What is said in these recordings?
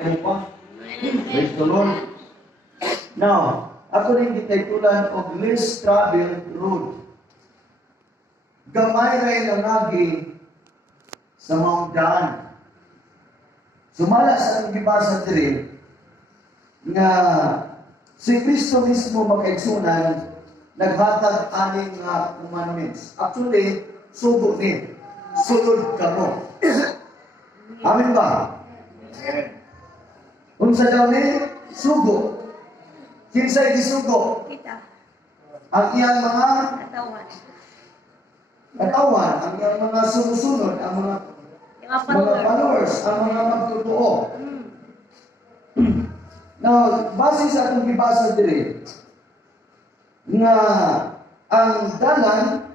Praise the Lord. Now, ako rin gitaytulan og less traveled road. Gamay ray langagi sa Mount Daan. Sumala sa ang gibasa diri nga si Kristo mismo mag-igsunan naghatag aning nga commandments. Actually, sugo ni sulod kamo. Amin ba? Unsa daw ni sugo. Kinsay gisugo? Kita. Ang iyang mga Katawan. katawan, ang iyang mga sumusunod, ang mga Yung followers, ang mga magtutoo. Now, base sa atong gibasa diri nga ang dalan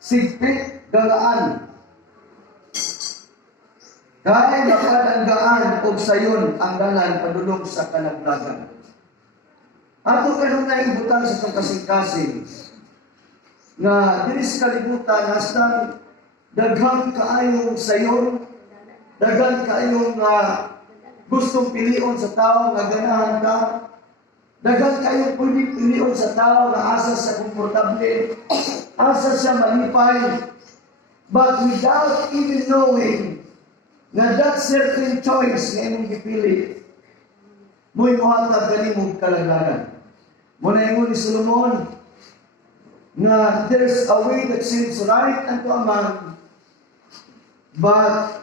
sigpit galaan. Kaya napadanggaan og sayon ang dalan padulong sa kalaglagan. Ato karon na ibutang sa itong kasing-kasing nga diri sa kalibutan hasta daghang kaayong sayon, daghang kaayong gustong pilion sa tao nga ganahan ka, daghang kaayong pilion sa tao nga asa sa komportable, asa sa malipay, but without even knowing na that certain choice nga imong gipili mo'y muhatag kanimong kalagaran. Muna ingon ni Solomon na there's a way that seems right unto a man, but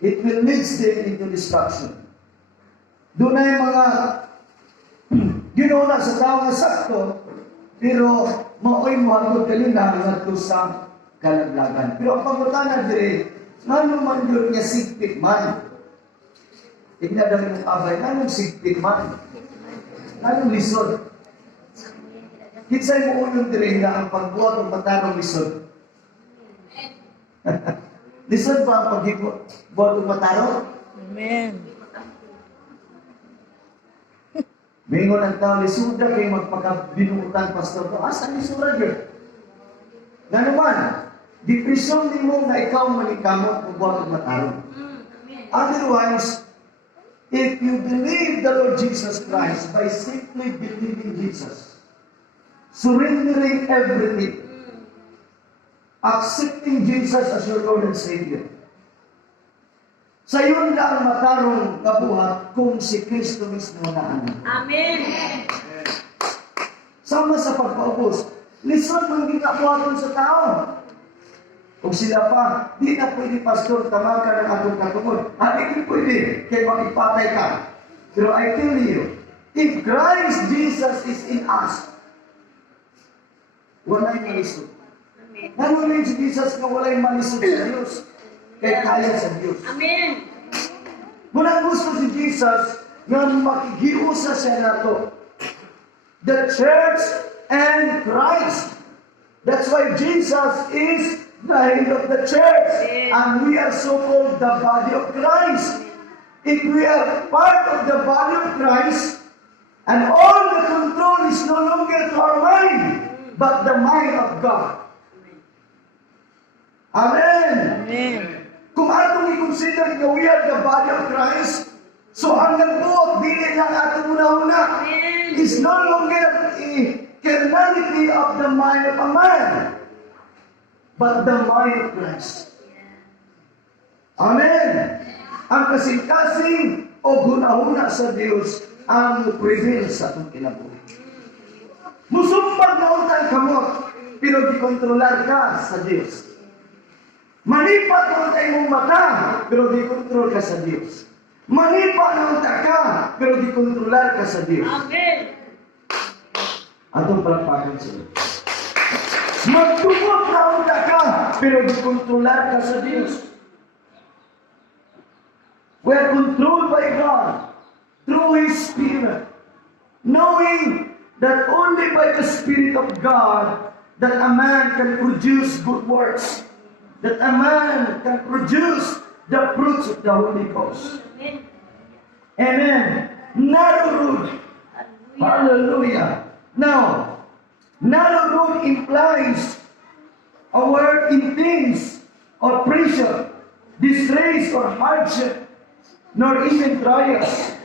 it will lead them into destruction. Doon ay mga ginauna sa tao nga sakto, pero mao'y muhatag kalina ngadto sa kalaglagan. Pero ang pangutana diri, ngano man yun nga sigpit man? Tignan daw yung abay, nganong sigpit man? Nganong lisod? Kinsay mo unong diri nga ang pagbuhat ng matarong lisod? Lisod ba ang pagbuhat ng matarong? Amen. Mingon ang tao, lisuda kayo magpakabinuutan, pastor ko. Asan lisura yun? Nga naman, depresyon ni mo na ikaw manikamot kung buhat ng matarong. Otherwise, if you believe the Lord Jesus Christ by simply believing Jesus, surrendering everything, accepting Jesus as your Lord and Savior, sa iyon na ang matarong kabuhat kung si Kristo mismo na ano. Amen. Sama sa pagpaubos, listen mang ginabuhaton sa tao. Kung sila pa, di na pwede, pastor, tama ka ng atong katungod. Hindi pwede, kaya makipatay ka. Pero I tell you, if Christ Jesus is in us, wala'y malisod. Nanunin si Jesus na wala'y malisod sa Diyos, kaya kaya sa Diyos. Amen. Muna gusto si Jesus na makigiusa siya nato. The church and Christ. That's why Jesus is the head of the church. And we are so-called the body of Christ. If we are part of the body of Christ, and all the control is no longer to our mind, but the mind of God. Amen. Amen. Kung atong i-consider nga we are the body of Christ, so ang nagbuot, dili lang atong una-una, is no longer a carnality of the mind of a man, but the mind of Christ. Amen. Ang kasing-kasing o guna-una sa Diyos ang prevail sa itong kinabuhi. Musumpag na untang kamot, pero gikontrolar ka sa Diyos. Manipat na untang imong mata, pero gikontrol ka sa Diyos. Manipat na untang ka, pero gikontrolar ka sa Diyos. Amen. Atong palakpakan sila. Magtubot na untang ka, pero gikontrolar ka sa Diyos. We are controlled by God through His Spirit, knowing that only by the Spirit of God that a man can produce good works, that a man can produce the fruits of the Holy Ghost. Amen. Amen. Narrow road. Hallelujah. Now, narrow road implies a word intense or pressure, distress or hardship, nor even trials.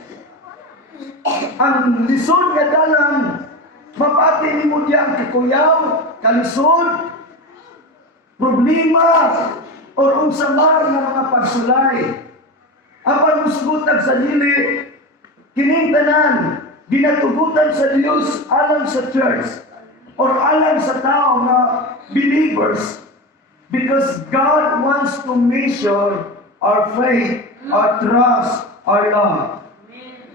Ang lisod nga dalan, mapati ni mo diya ang kikuyaw, kalisod, problema, o unsamar nga mga pagsulay. Apan musgutag sa dili, kining tanan, ginatugutan sa Dios alang sa church, or alang sa tao nga believers, because God wants to measure our faith, our trust, our love.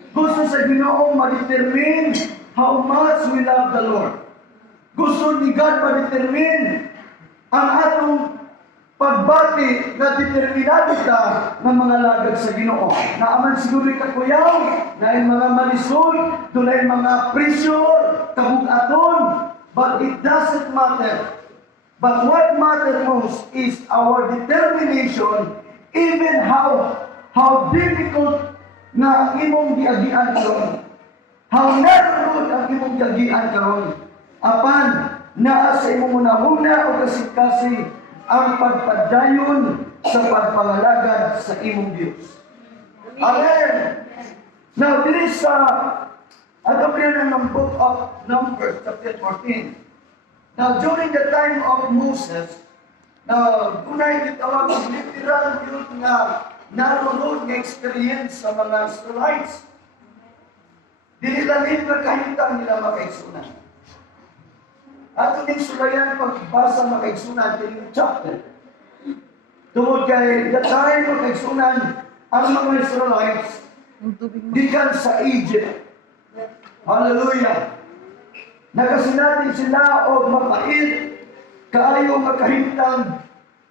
Gusto sa Ginoo ma-determine how much we love the Lord. Gusto ni God ma-determine ang atong pagbati na determinado ka ng mga lagad sa Ginoo. Naaman siguro ka kuyaw, na yung mga malisod, tulay mga pressure, kabugaton, but it doesn't matter. But what matters most is our determination, even how difficult na ang imong giagian karon. How narrow ang imong giagian karon. Apan naa sa imong munahuna o kasing-kasing ang pagpadayon sa pagpangalagad sa imong Dios. Amen. Now, this is agabriyan ng book of Numbers, chapter 14. Now, during the time of Moses, kunay gitawag ang literal yun nga narunod nga experience sa mga Israelites. Dinilalim na kahintang nila makaigsunan. Ato din sulayan pagbasa makaigsunan din yung chapter. Tungod kay the time makaigsunan ang mga Israelites gikan sa Egypt. Hallelujah! Nagasinatin sila o mapait kaayo makahintang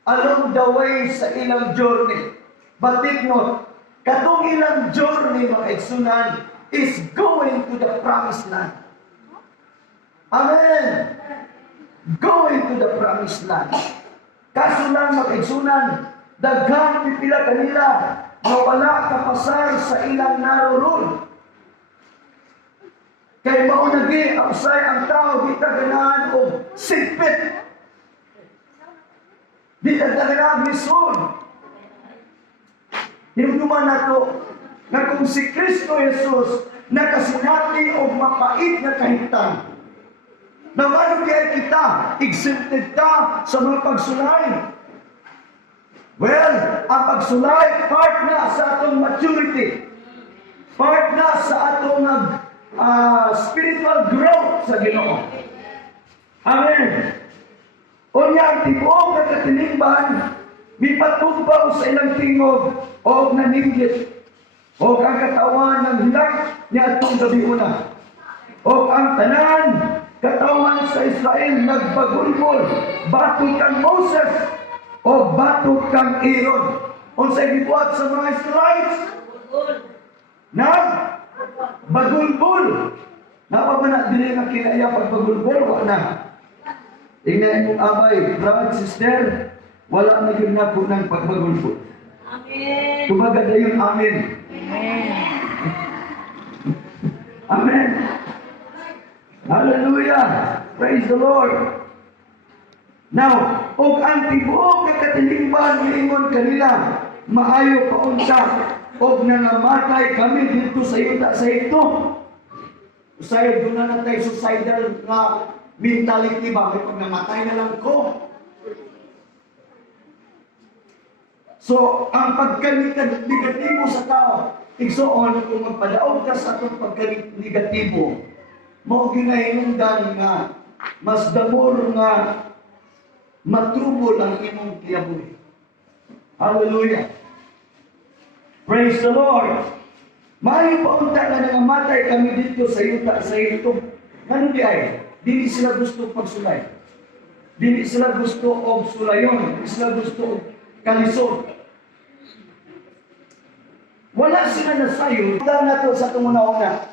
along the way sa ilang journey. But take note, katong ilang journey makaigsunan is going to the promised land. Amen! Going to the promised land. Kaso lang makaigsunan, daghang pipila kanila mawala kapasar sa ilang naroon. Kay maunagi ang say ang tao di taganaan o sigpit. Di taganaan misyon. Himduman nato na kung si Kristo Jesus nakasinati o mapait na kahintang, na ano kaya kita, exempted ka sa mga pagsulay. Well, ang pagsulay, part na sa atong maturity. Part na sa atong spiritual growth sa Ginoo. Amen. Unya ang tibuok na katinimban, mipatugbaw sa ilang tingog o naninggit o ang katawan ng hilag niya atong gabi una. O ang tanan katawan sa Israel nagbagulgol, batok kang Moses o batok kang Aaron. Unsay gibuhat sa mga Israelites? Bagulgol. Napamana din nga kinaya pagbagulgol, wala na. Tingnan mong abay, brother, sister, wala na yun na po ng pagbagulgol. Amen. Kumbaga na yun, amen. Amen. Amen. Hallelujah. Praise the Lord. Now, og ang tibuok nga katilingban niingon kanila, maayo paunta, og nangamatay kami dito sa yuta sa ito. Usay doon na tayo suicidal na mentality ba? May pag namatay na lang ko. So, ang pagka-negatibo sa tao, igsoon kung magpadaog ka sa itong pagka-negatibo, mo ginahinungdan nga mas damor nga matubol ang imong kiyabuhi. Hallelujah! Praise the Lord! Maayo paunta na nangamatay kami dito sa yuta sa ito. Ngayon di ay, dili sila gusto pagsulay. Dili sila gusto og sulayon. Dili sila gusto og kalisod. Wala sila nasayo. Dahil na ito sa tumunahuna.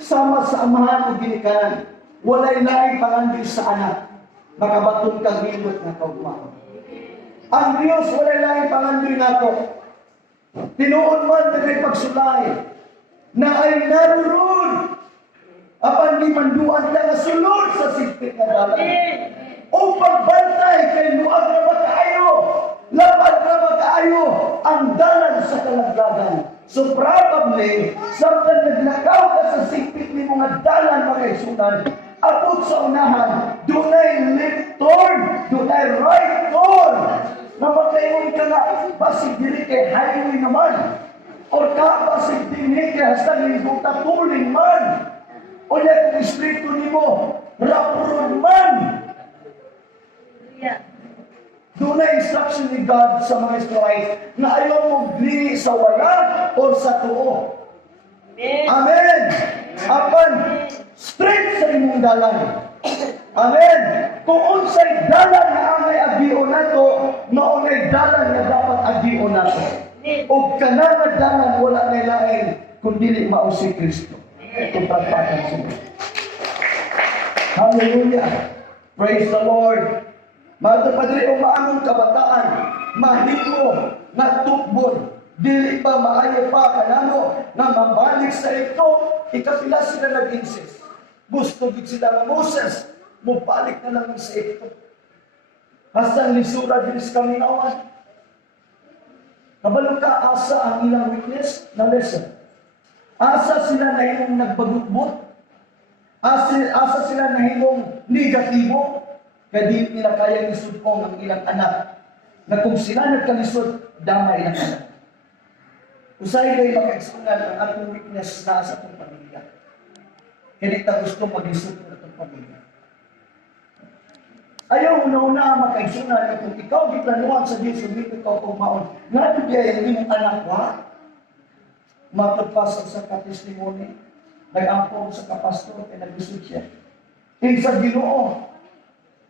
Sama sa amahan o ginikanan. Walay laing pangandig sa anak. Makabatong kang hilot na kaugmao. Ang Diyos walay laing pangandig na ito. Tinuon man na kay pagsulay na ay naroon apan di manduan na sulod sa sigpit na dalan. O pagbantay kay luag na makaayo, lapad na makaayo ang dalan sa kalaglagan. So probably, samtang naglakaw ka sa singpit ni mga dalan mga igsunan, abot sa unahan, dunay left turn, dunay right turn. Na makaingon ka nga, basig dili kay highway naman. Or ka basig dili kay hasta libuta tuling man. O niya kung espiritu ni mo, rapurod man. Dunay instruction ni God sa mga Israel na ayaw mo dili sa wala o sa tuo. Amen. Amen. Apan straight sa imong dalan. Amen. Kung unsay dalan nga angay agion nato, maunay dalan nga dapat agion nato. O kana nga dalan wala na lain kundi mao si Kristo. Ito pagpatan siya. Hallelujah. Praise the Lord. Mga padre o maamong kabataan, mahimo nga tukbon, dili pa maayo pa kanamo nga mabalik sa ito, ikapila sila nag-insist. Gusto gid sila nga Moses, mubalik na lang sa ito. Hasta lisura din sa kaminawan. Kabalo ka asa ang ilang weakness na lesson. Asa sila na himong nagbagutbot. Asa sila na himong negatibo. Kaya di nila kaya lisudkong ang ilang anak. Na kung sila nagkalisod, dama ilang anak. Usay kayo makaeksungan ang atong weakness na sa atong pamilya. Kaya di ta gusto mag-lisod ng atong pamilya. Ayaw una-una makaeksungan kung ikaw giplanuhan sa Diyos, umipit ka kung maon. Nga ito diya yung imong anak, ha? Matagpasan sa katestimony, nag-ampong sa kapastor, kaya nag-lisod siya. Sa Ginoo,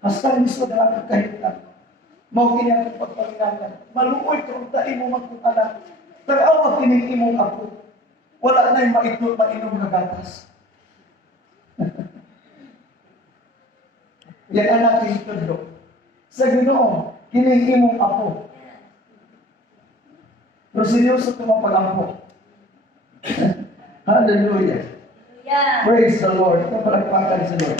hasta lisod na lang kahitan. Mao kini ang pagpanginanan. Maluoy kung tayo mo magkutalan. Tarawa kining imong ako. Wala na'y maitlot mainom na gatas. Yan ang natin ito. Sa Ginoo, kining imong ako. Pero seryoso ito mapag-ampo. Hallelujah. Praise the Lord. Ito palagpakan sa Lord.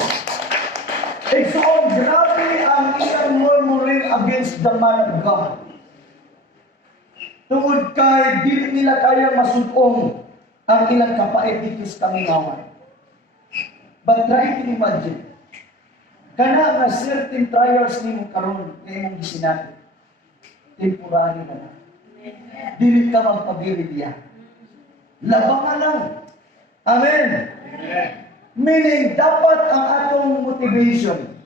So, grabe ang iyang murmuring against the man of God. Tungod kay dili nila kaya masudong ang ilang kapait dito sa kamingawan. But try to imagine, kana nga certain trials ni mo karon nga imong gisinabi, temporary na lang. Dili ka magpabiliya. Labangan lang. Amen. Meaning, dapat ang atong motivation,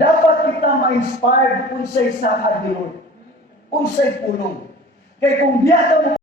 dapat kita ma-inspired unsay sa Lord, unsay pulong. Kaya kung biyata mo